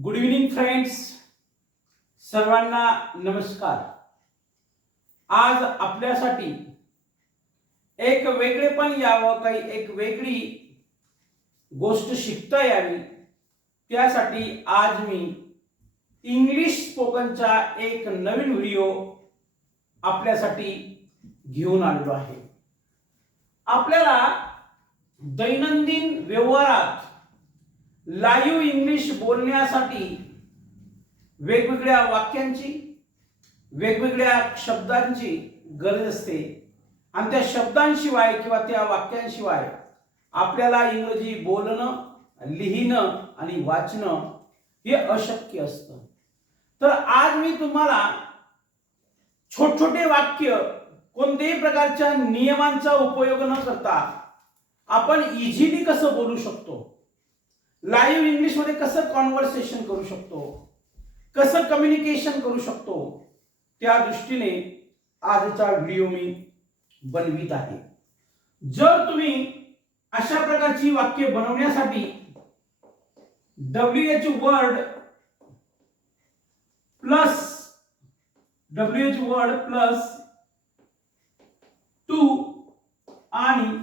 Good evening friends सर्वांना नमस्कार. आज आपल्यासाठी एक वेगळेपण यावं काही एक वेगळी गोष्ट शिकता यावी. त्यासाठी आज मी इंग्लिश स्पोकनचा एक नवीन व्हिडिओ आपल्यासाठी घेऊन आलेलो आहे. आपल्याला दैनंदिन व्यवहारात लाईव्ह इंग्लिश बोलण्यासाठी वेगवेगळ्या वाक्यांची वेगवेगळ्या शब्दांची गरज असते. आणि त्या शब्दांशिवाय किंवा त्या वाक्यांशिवाय आपल्याला इंग्रजी बोलणं लिहिणं आणि वाचणं हे अशक्य असतं. तर आज मी तुम्हाला छोट छोटे वाक्य कोणत्याही प्रकारच्या नियमांचा उपयोग न करता आपण इझिली कसं बोलू शकतो? लाईव्ह इंग्लिशमध्ये कसं कॉन्व्हर्सेशन करू शकतो? कसं कम्युनिकेशन करू शकतो? त्या दृष्टीने आजचा व्हिडिओ मी बनवित आहे. जर तुम्ही अशा प्रकारची वाक्य बनवण्यासाठी W H word plus W H word plus to आणि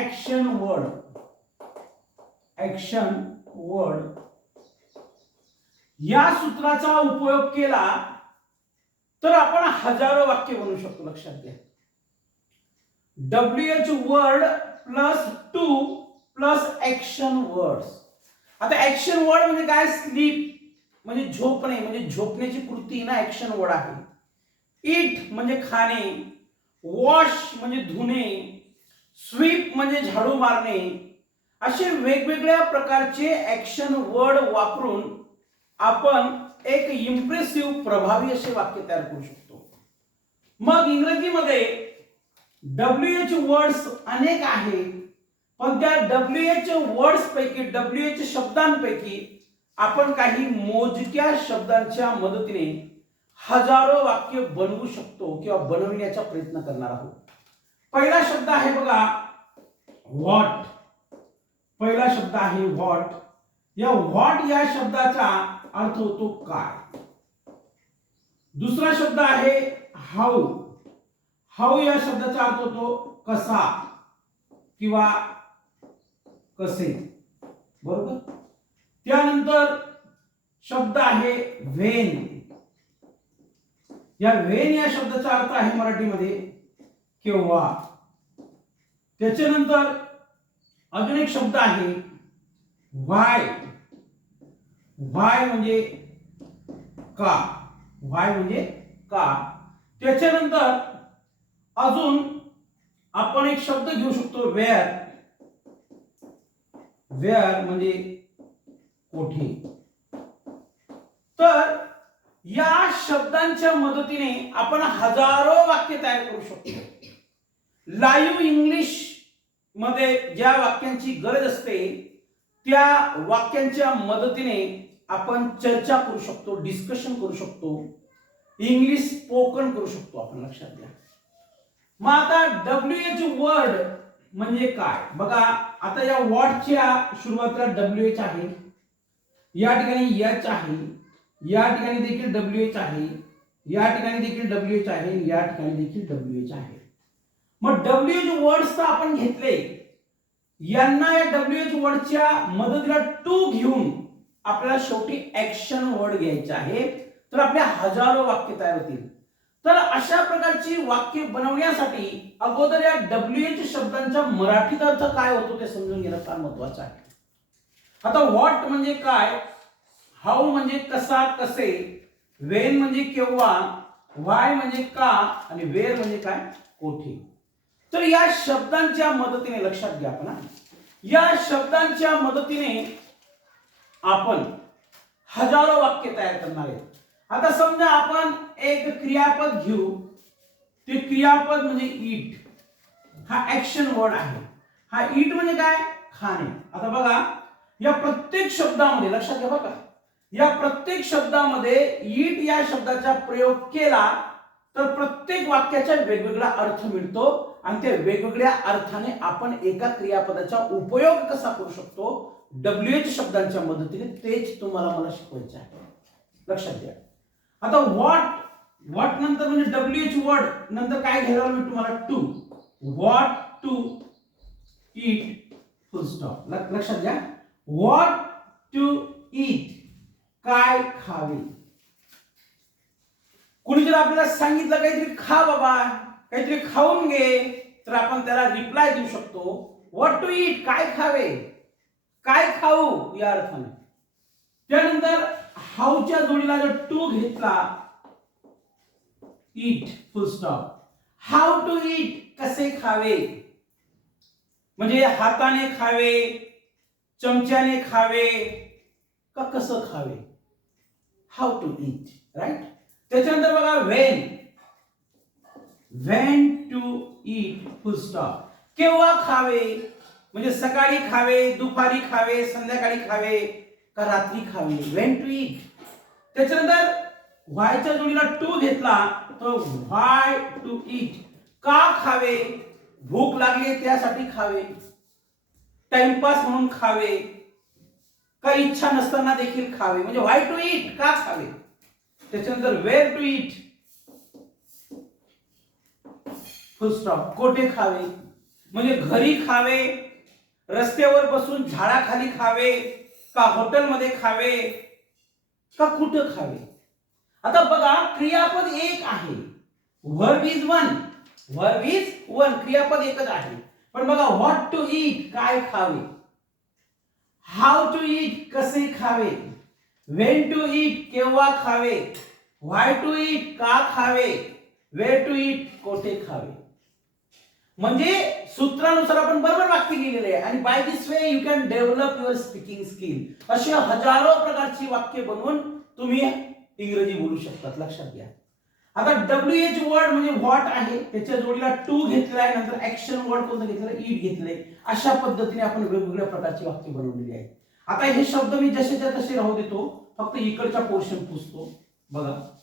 ऍक्शन वर्ड ऍक्शन वर्ड या सूत्राचा उपयोग केला तर आपण हजारो वाक्य बनवू शकतो लक्षात घ्या. W H word plus to plus action word आता ऍक्शन वर्ड म्हणजे काय? स्लीप म्हणजे झोपणे. म्हणजे झोपण्याची कृती ना ऍक्शन वर्ड आहे. इट म्हणजे खाणे. वॉश म्हणजे धुणे. स्वीप म्हणजे झाडू मारणे. असे वेगवेगळ्या प्रकारचे ऍक्शन वर्ड वापरून आपण एक इम्प्रेसिव्ह प्रभावी असे वाक्य तयार करू शकतो. मग इंग्रजीमध्ये डब्ल्यू एच वर्ड्स अनेक आहेत पण त्या डब्ल्यू एच वर्ड्स पैकी डब्ल्यू एच शब्दांपैकी आपण काही मोजक्या शब्दांच्या मदतीने हजारो वाक्य बनवू शकतो किंवा बनवण्याचा प्रयत्न करणार आहोत. पहिला शब्द आहे बघा व्हॉट पहिला शब्द आहे व्हॉट या व्हॉट या शब्दाचा अर्थ होतो काय? दुसरा शब्द आहे हाऊ हाऊ या शब्दाचा अर्थ होतो कसा किंवा कसे. बरोबर? त्यानंतर शब्द आहे व्हेन या व्हेन या शब्दाचा अर्थ आहे मराठीमध्ये केव्हा. त्याच्यानंतर अजून एक शब्द आहे. व्हाय व्हाय म्हणजे का? व्हाय म्हणजे का? त्याच्यानंतर अजून आपण एक शब्द घेऊ शकतो वेअर. वेअर म्हणजे कोठे? तर या शब्दांच्या मदतीने आपण हजारो वाक्य तयार करू शकतो. लाईव्ह इंग्लिश मध्ये ज्या वाक्यांची गरज असते त्या वाक्यांच्या मदतीने आपण चर्चा करू शकतो डिस्कशन करू शकतो इंग्लिश स्पोकन करू शकतो आपण लक्षात घ्या. मग आता डब्ल्यू एच वर्ड म्हणजे काय? बघा आता या वॉर्डच्या सुरुवातीला डब्ल्यू एच आहे. या ठिकाणी एच आहे. या ठिकाणी देखील डब्ल्यू एच आहे. या ठिकाणी देखील डब्ल्यू एच आहे. या ठिकाणी देखील डब्ल्यू एच आहे. मग डब्ल्यूएच वर्ड्स तर आपण घेतले. यांना या डब्ल्यूएच वर्डच्या मदतीला टू घेऊन आपल्याला शेवटी ऍक्शन वर्ड घ्यायचे आहे. तर आपल्या हजारो वाक्य तयार होतील. तर अशा प्रकारची वाक्य बनवण्यासाठी अगोदर या डब्ल्यूएच शब्दांचा मराठीत अर्थ काय होतो ते समजून घेणं फार महत्वाचं आहे. आता व्हॉट म्हणजे काय? हाऊ म्हणजे कसा कसे? वेन म्हणजे केव्हा? वाय म्हणजे का? आणि वेर म्हणजे काय? कोठे? तर या शब्दांच्या मदतीने लक्षात घ्या आपण या शब्दांच्या मदतीने आपण हजारो वाक्य तयार करणार आहेत आता समजा आपण एक क्रियापद घेऊ. ते क्रियापद म्हणजे ईट. हा ऍक्शन वर्ड आहे. हा ईट म्हणजे काय? खाणे. आता बघा या प्रत्येक शब्दामध्ये लक्षात घ्या बघा या प्रत्येक शब्दामध्ये ईट या शब्दाचा प्रयोग केला तर प्रत्येक वाक्याचा वेगवेगळा अर्थ मिळतो. आणि त्या वेगवेगळ्या अर्थाने आपण एका क्रियापदाचा उपयोग कसा करू शकतो? डब्ल्यू एच शब्दांच्या मदतीने तेच तुम्हाला मला शिकवायचे आहे. लक्षात घ्या. आता व्हॉट व्हॉट नंतर म्हणजे डब्ल्यू एच वर्ड नंतर काय घ्यायला मी तुम्हाला? To what to eat full stop लक्षात घ्या. व्हॉट टू इट काय खावे? कुणी जर आपल्याला सांगितलं काहीतरी खा बाबा. काहीतरी खाऊन घे तर आपण त्याला रिप्लाय देऊ शकतो. व्हॉट टू इट काय खावे? काय खाऊ? या अर्थाने. त्यानंतर हाऊच्या जोडीला जर टू घेतला eat full stop how to eat कसे खावे? म्हणजे हाताने खावे चमच्याने खावे का कसं खावे? हाऊ टू इट राईट त्याच्यानंतर बघा when when to eat full stop केव्हा खावे? म्हणजे सकाळी खावे दुपारी खावे संध्याकाळी खावे का रात्री खावे? व्हेन टू इट त्याच्यानंतर व्हायच्या जोडीला टू घेतला तर व्हाय टू इट का खावे? भूक लागली त्यासाठी खावे. टाइमपास म्हणून खावे. का इच्छा नसताना देखील खावे. म्हणजे व्हाय टू इट का खावे? त्याच्यानंतर वेअर टू इट फुलस्टॉप कोठे खावे? म्हणजे घरी खावे रस्त्यावर बसून झाडाखाली खावे का हॉटेलमध्ये खावे का कुठं खावे? आता बघा क्रियापद एक आहे. Verb is one verb is one क्रियापद एकच आहे. पण बघा व्हॉट टू इट काय खावे? हाऊ टू इट कसे खावे? वेन टू इट केव्हा खावे? व्हाय टू इट का खावे? वेर टू इट कोठे खावे? म्हणजे सूत्रानुसार आपण बरोबर वाक्य लिहिलेले आहे. आणि by this way you can develop your speaking skill अशी हजारो प्रकारची वाक्य बनवून तुम्ही इंग्रजी बोलू शकतात. लक्षात घ्या. आता डब्ल्यू एच वर्ड म्हणजे व्हॉट आहे. त्याच्या जोडीला टू घेतलाय नंतर ऍक्शन वर्ड कोणतं घेतलं? ईट इट घेतलंय. अशा पद्धतीने आपण वेगवेगळ्या प्रकारची वाक्य बनवलेली आहे. आता हे शब्द मी जसेच्या तसे राहू देतो. फक्त इकडचा पोर्शन पुसतो. बघा.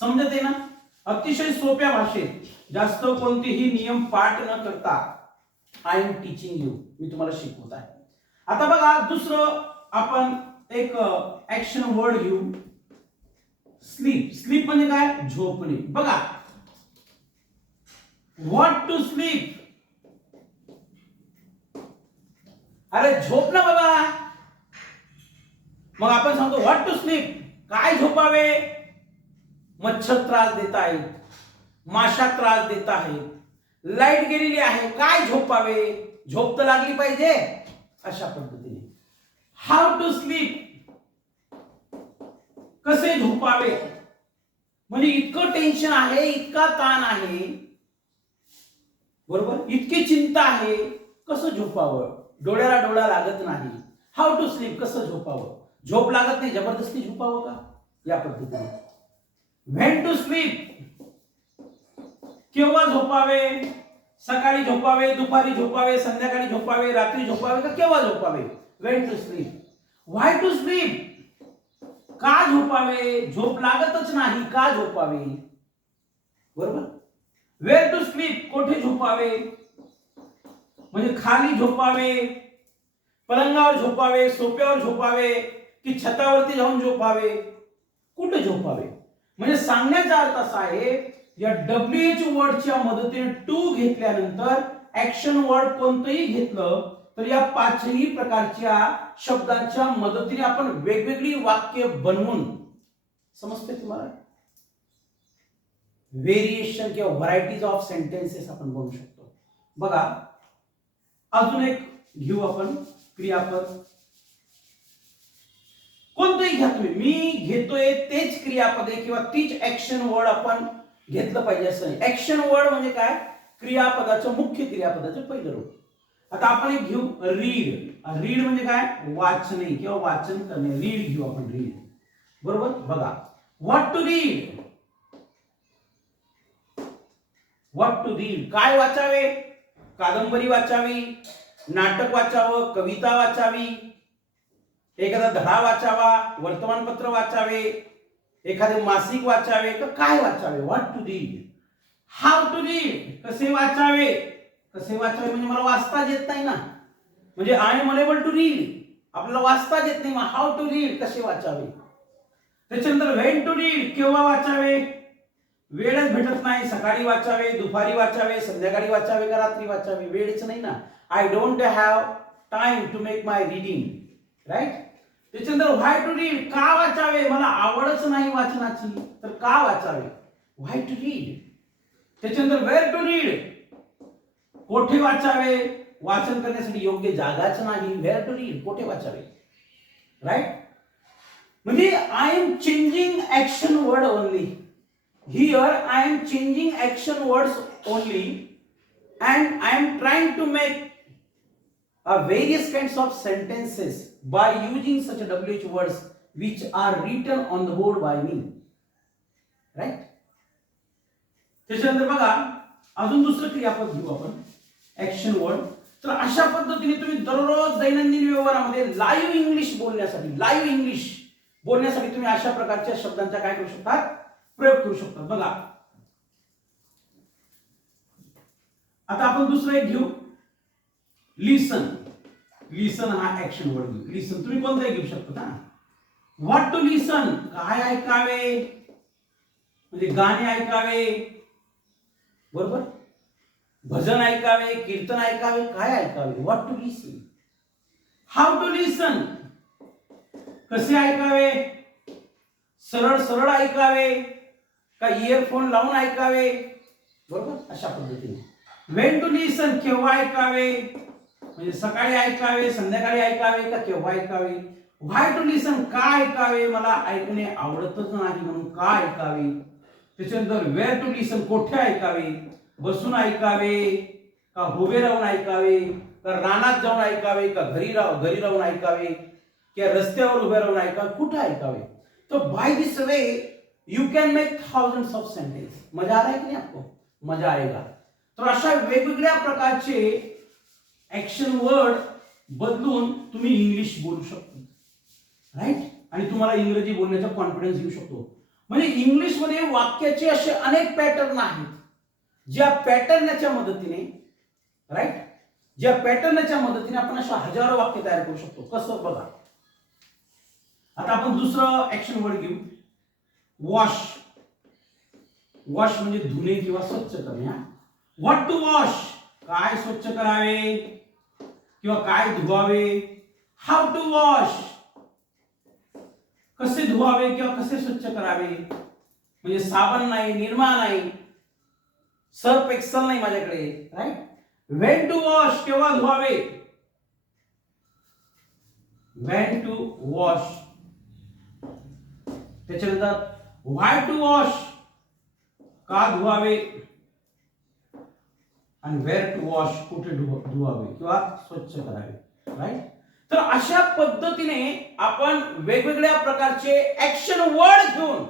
समजत आहे ना? अतिशय सोप्या भाषेत जास्त कोणतेही नियम पाठ न करता आय एम टीचिंग यू मी तुम्हाला शिकवत आहे. आता बघा दुसरं आपण एक ऍक्शन वर्ड घेऊ. स्लीप स्लीप म्हणजे काय? झोपणे. बघा. व्हॉट टू स्लीप अरे झोप ना बाबा. मग आपण सांगतो व्हॉट टू स्लीप काय झोपावे? मच्छर त्रास देत आहेत माशा त्रास देत आहेत. लाइट गेलेली आहे काय झोपावे? झोप तर लागली पाहिजे अशा पद्धतीने. हाऊ टू स्लीप कसे झोपावे? म्हणजे इतकं टेन्शन आहे इतका ताण आहे. बरोबर? इतकी चिंता आहे कसं झोपावं? डोळ्याला डोळा लागत नाही. हाऊ टू स्लीप कसं झोपावं? झोप लागत नाही जबरदस्ती झोपावं का? या पद्धतीने. व्हेन टू स्लीप केव्हा झोपावे? सकाळी झोपावे, दुपारी झोपावे संध्याकाळी झोपावे, रात्री झोपावे का केव्हा झोपावे? When to sleep why to sleep का झोपावे? झोप लागतच नाही. का झोपावे? बरोबर? वेअर टू स्लीप कोठे झोपावे? म्हणजे खाली झोपावे, पलंगावर झोपावे, सोप्यावर झोपावे, की छतावरती जाऊन झोपावे? कुठे झोपावे? म्हणजे सांगण्याचा अर्थ असा आहे या डब्ल्यू एच वर्डच्या मदतीने टू घेतल्यानंतर ऍक्शन वर्ड कोणतंही घेतलं तर या पाचही प्रकारच्या शब्दांच्या मदतीने आपण वेगवेगळी वाक्य बनवून समजते तुम्हाला? व्हेरिएशन किंवा व्हरायटीज ऑफ सेंटेन्सेस आपण बनवू शकतो. बघा अजून एक घेऊ आपण क्रियापद. कोणतंही घ्या तुम्ही मी घेतोय तेच क्रियापदे किंवा तीच ऍक्शन वर्ड आपण घेतलं पाहिजे असं नाही. ऍक्शन वर्ड म्हणजे काय? क्रियापदाचं मुख्य क्रियापदाचं पहिलं रूप. आता आपण एक घेऊ. रीड रीड म्हणजे काय? वाचणे किंवा वाचन करणे. रीड घेऊ आपण रीड बरोबर? बघा. What to read what to read काय वाचावे? कादंबरी वाचावी नाटक वाचावं कविता वाचावी एखादा धडा वाचावा वर्तमानपत्र वाचावे एखादे मासिक वाचावे का काय वाचावे? What to read how to read कसे वाचावे? कसे वाचावे म्हणजे मला वाचताच येत नाही ना. म्हणजे I am unable to read आपल्याला वाचताच येत नाही. मग हाऊ टू रीड कसे वाचावे? त्याच्यानंतर व्हेन टू रीड केव्हा वाचावे? वेळच भेटत नाही. सकाळी वाचावे दुपारी वाचावे संध्याकाळी वाचावे का रात्री वाचावे? वेळच नाही ना. I don't have time to make my reading right त्याच्यानंतर व्हाय टू रीड का वाचावे? मला आवडच नाही वाचनाची. तर का वाचावे? व्हाय टू रीड त्याच्यानंतर वेअर टू रीड कोठे वाचावे? वाचन करण्यासाठी योग्य जागाच नाही. वेअर टू रीड कोठे वाचावे? राईट म्हणजे I am changing action word only here I am changing action words only and I am trying to make a various kinds of sentences by using such WH words which are written on the board by me. Right? त्याच्यानंतर बघा अजून दुसरं क्रियापद घेऊ आपण. Action word तर अशा पद्धतीने तुम्ही दररोज दैनंदिन व्यवहारामध्ये लाईव्ह इंग्लिश बोलण्यासाठी लाईव्ह इंग्लिश बोलण्यासाठी तुम्ही अशा प्रकारच्या शब्दांचा काय करू शकता प्रयोग करू शकता बघा. आता आपण दुसरं एक घेऊ. लिसन लिसन हा ऍक्शन वर्ड घेऊ लिसन तुम्ही कोणताही घेऊ शकता ना व्हॉट टू लिसन काय ऐकावे? म्हणजे गाणे ऐकावे? बरोबर? भजन ऐकावे कीर्तन ऐकावे काय ऐकावे? What to listen how to listen कसे ऐकावे? सरळ सरळ ऐकावे? का इयरफोन लावून ऐकावे? बरोबर? अशा पद्धतीने. वेन टू लिसन केव्हा ऐकावे? म्हणजे सकाळी ऐकावे संध्याकाळी ऐकावे का केव्हा ऐकावे? व्हाय टू लिसन का ऐकावे? मला ऐकणे आवडतच नाही म्हणून का ऐकावे? त्याच्यानंतर वेअर टू लिसन कोठे ऐकावे? बसून ऐकावे का उभे राहून ऐकावे? का रानात जाऊन ऐकावे? का घरी राह घरी राहून ऐकावे? किंवा रस्त्यावर उभे राहून ऐकावे? कुठे ऐकावे? तो by this way you can make thousand of sentence. मजा आला की नाही आपको? मजा आएगा. तर अशा वेगवेगळ्या प्रकारचे ऍक्शन वर्ड बदलून तुम्ही इंग्लिश बोलू शकतो. राईट आणि तुम्हाला इंग्रजी बोलण्याचा कॉन्फिडन्स येऊ शकतो. म्हणजे इंग्लिशमध्ये वाक्याचे असे अनेक पॅटर्न आहेत. ज्या पॅटर्नच्या मदतीने राईट ज्या पॅटर्नच्या मदतीने आपण अशा हजारो वाक्य तयार करू शकतो. कसं? बघा. आता आपण दुसरं ऍक्शन वर्ड घेऊ. वॉश वॉश म्हणजे धुणे किंवा स्वच्छ करणे हा. व्हॉट टू वॉश काय स्वच्छ करावे? किंवा काय धुवावे? हाऊ टू वॉश कसे धुवावे किंवा कसे स्वच्छ करावे? म्हणजे साबण नाही निरमा नाही सर्फ एक्सल नाही माझ्याकडे राईट वेन टू वॉश केव्हा धुवावे? वेन टू वॉश त्याच्यानंतर व्हाय टू वॉश का धुवावे? आणि वेअर टू वॉश कुठे धु- धुवावे किंवा स्वच्छ करावे राईट तर अशा पद्धतीने आपण वेगवेगळ्या प्रकारचे ऍक्शन वर्ड घेऊन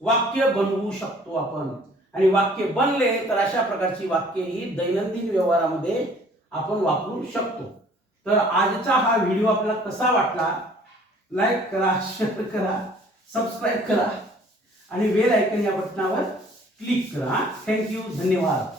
वाक्य बनवू शकतो आपण. आणि वाक्य बनले तर अशा प्रकारची वाक्य ही दैनंदिन व्यवहारामध्ये आपण वापरू शकतो. तर आजचा हा व्हिडिओ आपल्याला कसा वाटला? लाईक करा शेअर करा सबस्क्राईब करा. आणि वेल आयकन या बटनावर क्लिक करा. थँक्यू धन्यवाद.